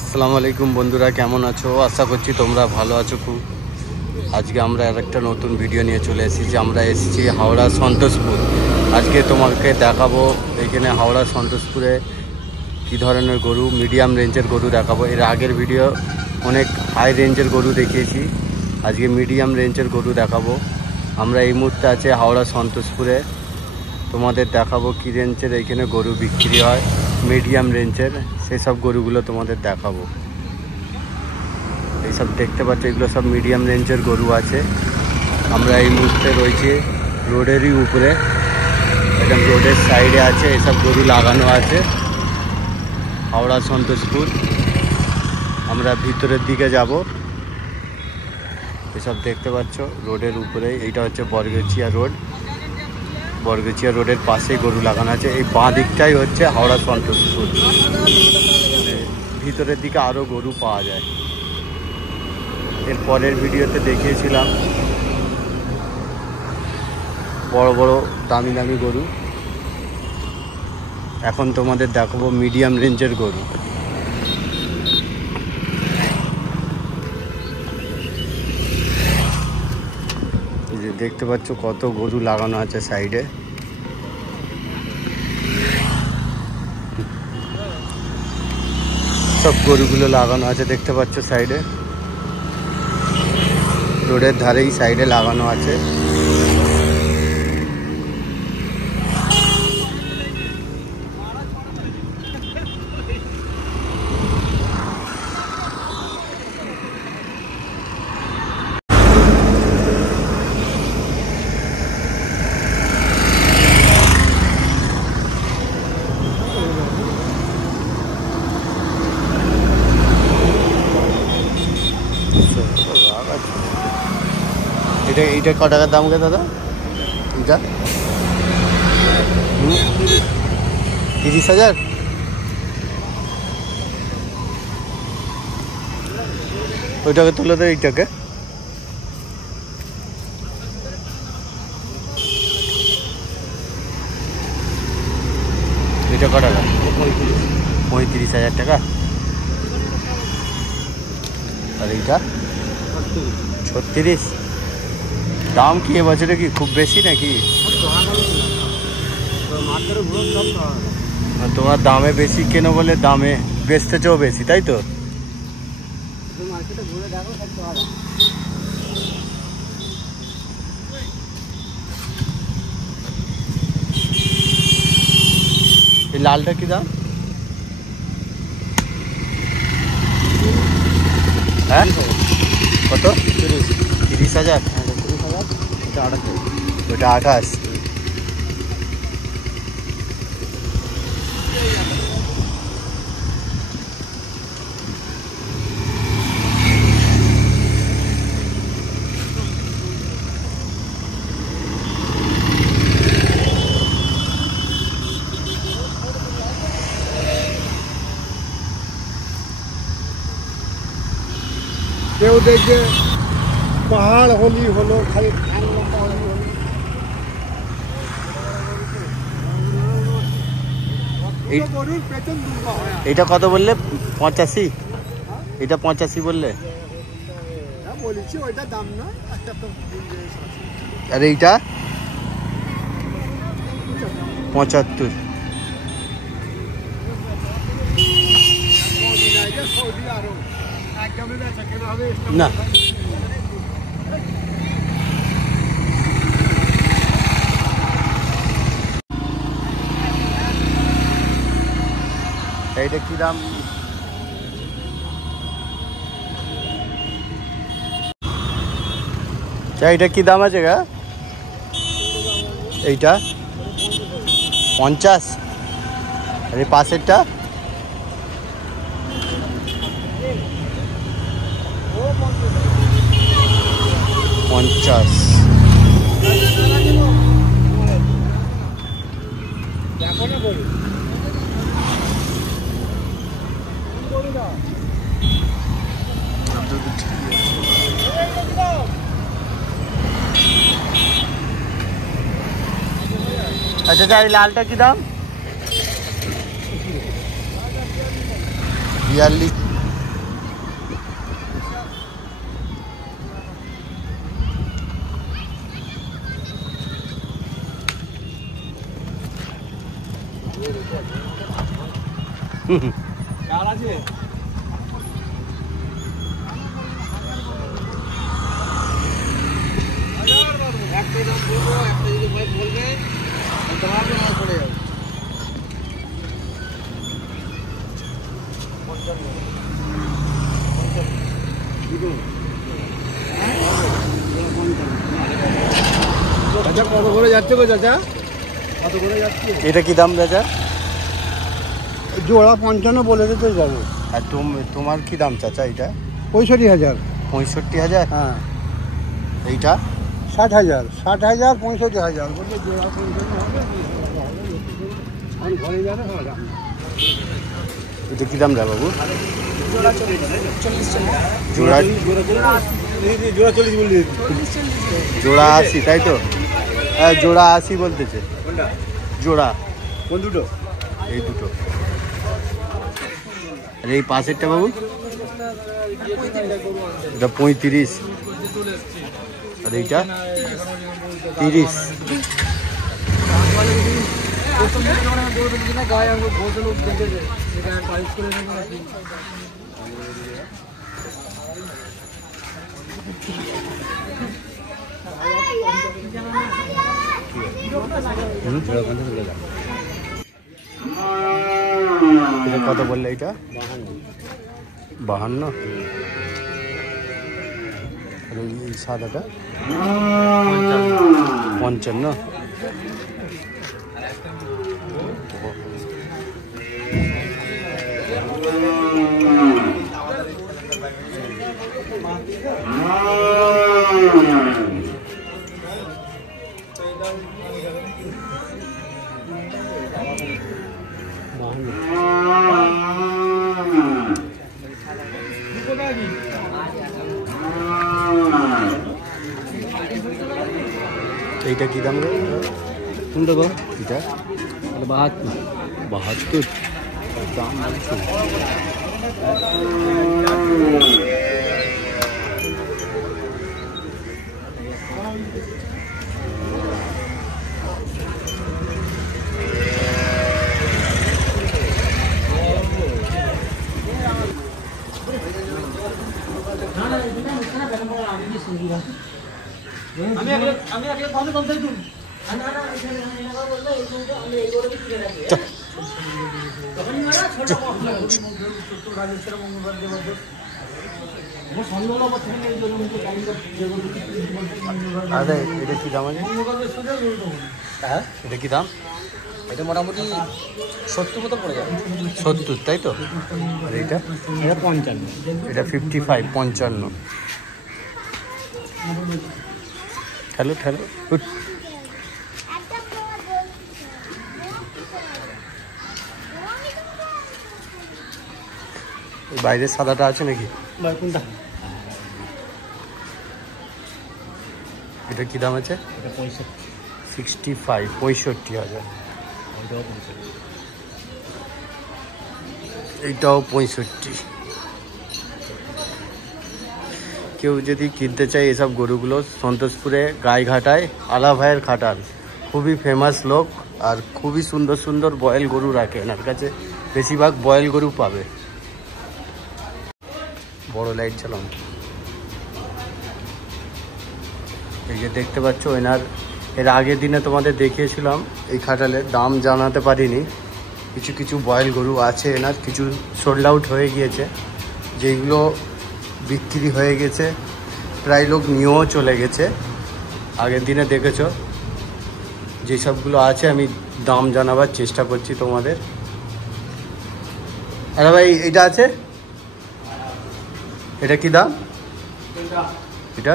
আসসালামু আলাইকুম বন্ধুরা, কেমন আছো? আশা করছি তোমরা ভালো আছো খুব। আজকে আমরা আরেকটা নতুন ভিডিও নিয়ে চলে এসেছি। আমরা এসেছি হাওড়া সন্তোষপুর। আজকে তোমাকে দেখাবো এখানে হাওড়া সন্তোষপুরে কী ধরনের গরু, মিডিয়াম রেঞ্জের গরু দেখাবো। এর আগের ভিডিও অনেক হাই রেঞ্জের গরু দেখিয়েছি, আজকে মিডিয়াম রেঞ্জের গরু দেখাবো। আমরা এই মুহূর্তে আছে হাওড়া সন্তোষপুরে। তোমাদের দেখাবো কী রেঞ্জের এইখানে গরু বিক্রি হয়, মিডিয়াম রেঞ্জের সেসব গরুগুলো তোমাদের দেখাবো। এইসব দেখতে পাচ্ছ, এগুলো সব মিডিয়াম রেঞ্জের গরু আছে। আমরা এই মুহূর্তে রয়েছি রোডেরই উপরে, একদম রোডের সাইডে আছে, এসব গরু লাগানো আছে হাওড়া সন্তোষপুর। আমরা ভিতরের দিকে যাব। এসব দেখতে পাচ্ছ রোডের উপরে, এইটা হচ্ছে বরগেছিয়া রোড। বরগেছিয়া রোডের পাশেই গরু লাগানো আছে। এই বাঁ দিকটাই হচ্ছে হাওড়া সন্তোষপুর। ভিতরের দিকে আরও গরু পাওয়া যায়। এর পরের ভিডিওতে দেখিয়েছিলাম বড় বড় দামি দামি গরু। এখন তোমাদের দেখাবো মিডিয়াম রেঞ্জের গরু। যে দেখতে পাচ্ছ কত গরু লাগানো আছে সাইডে। সব গরুগুলো লাগানো আছে দেখতে পাচ্ছ সাইডে, রোডের ধারেই সাইডে লাগানো আছে। এইটা ক টাকার দাম গে দাদা? এটা 30,000। ওইটাকে তুলে দেয়, এইটাকে এটা ক টাকা? 35,000 টাকা। আর এইটা 36। দাম কি এবছরে কি খুব বেশি নাকি? তোমার দামে বেশি কেন বলে দামে বেচতেছেও বেশি, তাই তো? এই লালটা কি দাম? হ্যাঁ কত? 30,000। ওটা 28। কেউ দেখবে পাহাড় হলি হলো, খালি এইটা কত বললে? 85। এটা 85 বললে? বলেছি ওইটা দাম না। আর এইটা 75। না এইটা কি দাম? এইটা কি দাম আছে গা? এইটা 50। আর এই পাশেরটা 50। अच्छा এই লালটা কি দাম? 42। চাচা কত করে যাচ্ছে গো চাচা? কত করে যাচ্ছে? এটা কি দাম চাচা? জোড়া 55 বলে দিতে যাবো। আর তোমার কি দাম চাচা এটা? 65,000। 65,000? হ্যাঁ। এইটা 60,000। 60,000 65,000 বললে জোড়া 55 হবে। আমি ঘরে যাবে দাম। এটা কি দাম রে বাবু? জোড়া 40 জোড়া জোড়া 40 বললি। জোড়া 80 তাই তো? হ্যাঁ জোড়া 80 বলতেছে। কোনটা? জোড়া কোন দুটো? এই দুটো। আর এই পাশেরটা বাবু? এটা 35। আর এইটা 30। এটা কত বললে এটা? 52। আর এই সাদাটা 55। এইটা কি দাম রে? কোনটা গো? এটা 72। 72 দাম বলছো? আরে এটা কি দাম আছে? হ্যাঁ, এটা কি দাম? এটা মোটামুটি 70 মতো পড়ে যাবে। 70 তাই তো? আর এইটা? এটা 55। এটা 55 55। ঠেলো ঠেলো উঠ। এই বাইরের সাদাটা আছে নাকি? কোনটা? এটা কি দাম আছে? এটা 65। 65 65,000। এইটাও 65। কেউ যদি কিনতে চায় এসব গরুগুলো সন্তোষপুরে গাইঘাটায় আলা ভাইয়ের খাটাল, খুবই ফেমাস লোক আর খুবই সুন্দর সুন্দর বয়েল গরু রাখে। এনার কাছে বেশিরভাগ বয়েল গরু পাবে। বড় লাইট চালাম। এই যে দেখতে পাচ্ছ এনার এর আগের দিনে তোমাদের দেখিয়েছিলাম, এই খাটালের দাম জানাতে পারিনি। কিছু কিছু বয়েল গরু আছে এনার, কিছু সোল্ড আউট হয়ে গিয়েছে, যেগুলো বিক্রি হয়ে গেছে, প্রায় লোক নিয়েও চলে গেছে। আগের দিনে দেখেছো যেসবগুলো আছে আমি দাম জানাবার চেষ্টা করছি তোমাদের। আরে ভাই এটা আছে, এটা কি দাম? এটা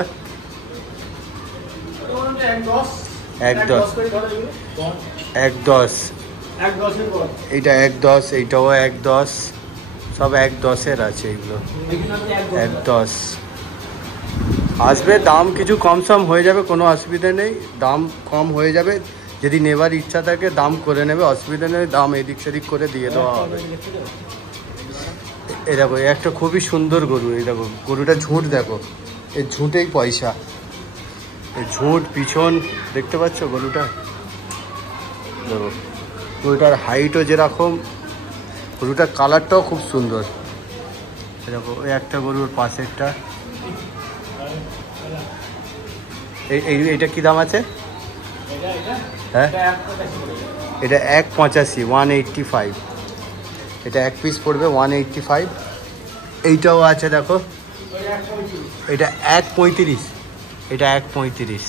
110। 110। এইটা 110, এইটাও 110, সব 110-এর আছে এগুলো। 110 আসবে, দাম কিছু কম সম হয়ে যাবে, কোনো অসুবিধা নেই, দাম কম হয়ে যাবে। যদি নেবার ইচ্ছা থাকে দাম করে নেবে, অসুবিধা নেই, দাম এদিক সেদিক করে দিয়ে দেওয়া হবে। এই দেখো একটা খুবই সুন্দর গরু, এই দেখো গরুটা ঝুঁট দেখো, এই ঝুঁটেই পয়সা। এই ঝুঁট পিছন দেখতে পাচ্ছ গরুটা, দেখো গরুটার হাইটও যেরকম, গরুটার কালারটাও খুব সুন্দর। দেখো ওই একটা গরুর পাশে একটা। এইটা কি দাম আছে? হ্যাঁ, এটা 185, 185। এটা এক পিস পড়বে 185। এইটাও আছে দেখো, এটা 135, এটা 135।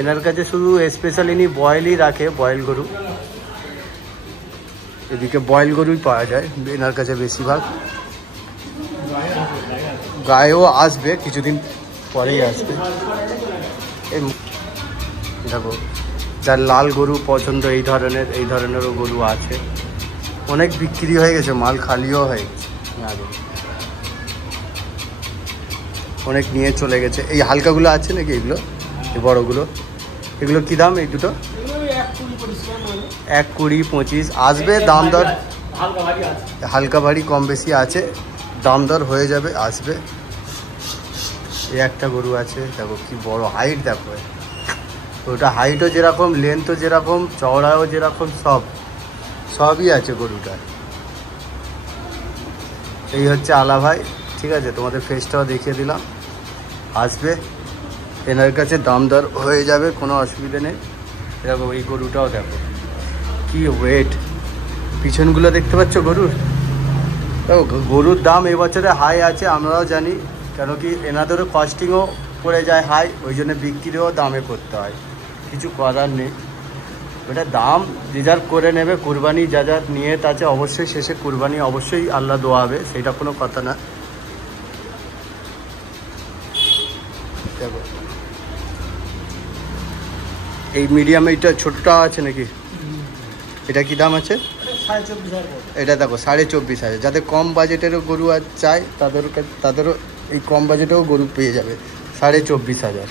এনার কাছে শুধু স্পেশাল ইনি বয়েলই রাখে, বয়েল গরু। এদিকে বয়েল গরুই পাওয়া যায় এনার কাছে বেশিরভাগ। গায়েও আসবে, কিছুদিন পরেই আসবে। দেখো যার লাল গরু পছন্দ, এই ধরনেরও গরু আছে। অনেক বিক্রি হয়ে গেছে, মাল খালিও হয়ে গেছে আগে, অনেক নিয়ে চলে গেছে। এই হালকাগুলো আছে নাকি এগুলো, এই বড়গুলো? এগুলো কি দাম এই দুটো? 120, 25 আসবে। দাম দর হালকা ভারী কম বেশি আছে, দাম দর হয়ে যাবে, আসবে। এই একটা গরু আছে, দেখো কি বড় হাইট, দেখো ওটা হাইটও যেরকম, লেন্থও যেরকম, চওড়াও যেরকম, সবই আছে গরুটার। এই হচ্ছে আলা ভাই, ঠিক আছে? তোমাদের ফেসটাও দেখিয়ে দিলাম, আসবে এনার কাছে, দাম দর হয়ে যাবে, কোনো অসুবিধা নেই। দেখো এই গরুটাও দেখো কি ওয়েট, পিছনগুলো দেখতে পাচ্ছ গরুর? দেখো গরুর দাম এবছরে হাই আছে, আমরাও জানি, কেন কি এনাদেরও কস্টিংও পড়ে যায় হাই, ওই জন্য বিক্রিও দামে করতে হয়, কিছু করার নেই। ওটা দাম রিজার্ভ করে নেবে। কুরবানি যা যা নিয়ত আছে, অবশ্যই শেষে কুরবানি অবশ্যই আল্লাহ দোয়াবে, সেটা কোনো কথা না। দেখো এই মিডিয়াম, এইটা ছোটটা আছে নাকি? এটা কি দাম আছে? এটা দেখো 24,500। যাদের কম বাজেটেরও গরু চায় তাদেরও এই কম বাজেটেও গরু পেয়ে যাবে 24,500।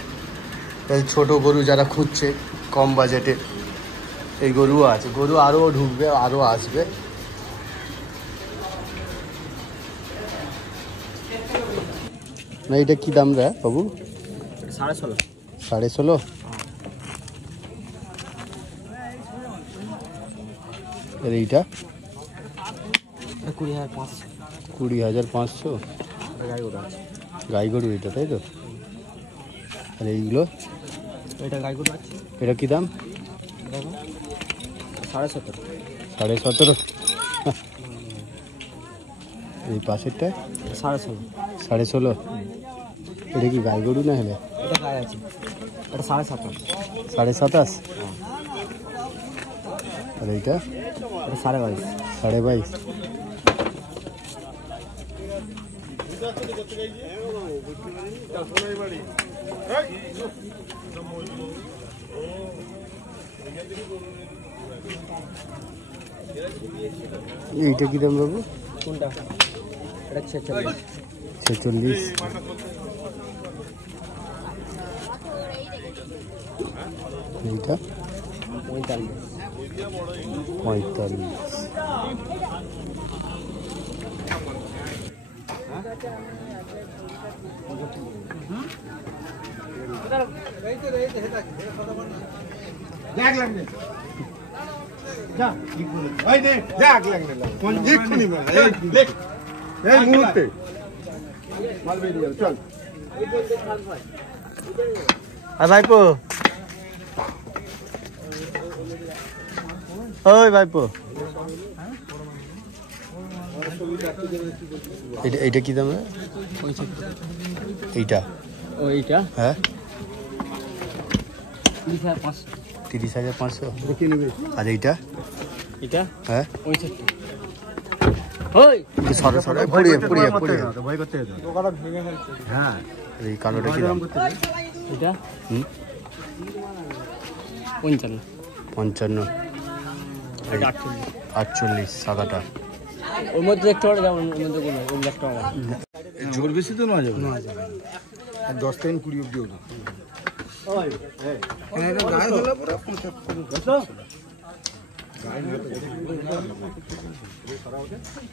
ছোটো গরু যারা খুঁজছে কম বাজেটে, এই গরুও আছে। গরু আরও ঢুকবে, আরও আসবে। না এটা কি দাম রে বাবু? 16.5। 16.5? আর এইটা 20,500। গাই গরু এটা, তাই তো? আর এইগুলো? এটা গাই গরু আছে। এটা কি দাম? 17.5। 17.5? এই পাশেরটা 16.5। 16.5? এটা কি গাই গরু না হলে? এটা গাই আছে, এটা 27.5। 27.5? আর এইটা? এটা 22.5। 22.5? এইটা কি দাম বাবু? কোনটা? এটা 46। 46? এইটা 45। 45? ভাইপো, ওই ভাইপো, এইটা কি দাম? এইটা? এইটা হ্যাঁ 30,500। 30,500? আর এইটা? এটা হ্যাঁ 65। সরে সরে পুড়িয়ে পুড়িয়ে পুড়িয়ে। হ্যাঁ এই কালোটা কি দাম? এটা হুম 55। 55? 48 সাদাটা? ওর মধ্যে একটু যেমন ওর মধ্যে কোনো ওই একটা জোর বেশি তো না যাবে, 10 থেকে 20 অব্দি হতো।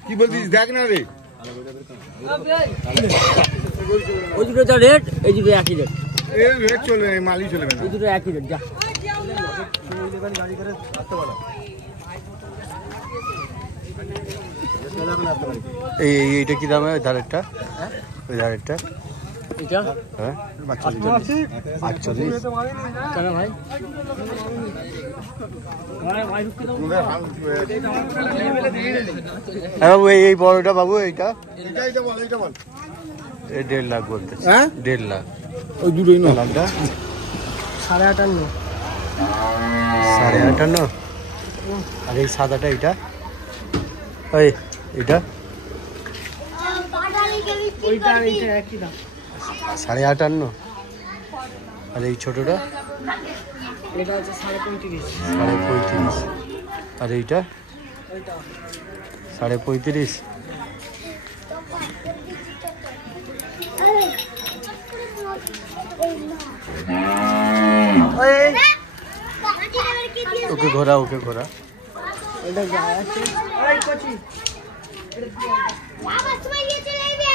কি বলছিস দেখ না রে, ওই দুটো যা রেট, এই দুটো একই রেট। এই রেট চলে, মালই চলে না। এই দুটো একই রেট, যা গাড়ি করে আসতে পারো এইটা কি দামে ওই ধারেরটা? ওই ধারেরটা হ্যাঁ 48 কেন ভাই হ্যাঁ বাবু এই বড়টা বাবু এইটা এইটা বল 1.5 লাখ বলতে। হ্যাঁ 1.5 লাখ ওই দুটোই না লাখটা 58.5 58.5 আর এই সাদাটা এইটা ওই এইটা ওইটা আর এইটা একই দাম 58.5 আর এই ছোটটা এটা হচ্ছে 35.5 35.5 আর এইটা 35.5 ওকে ঘোরা এটা যায় আছে এই কোচি বাবা তুমি নিয়ে চলে যাবে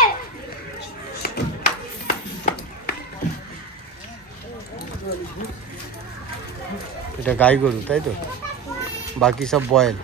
এটা গাই গরু তাই তো, বাকি সব বয়েল।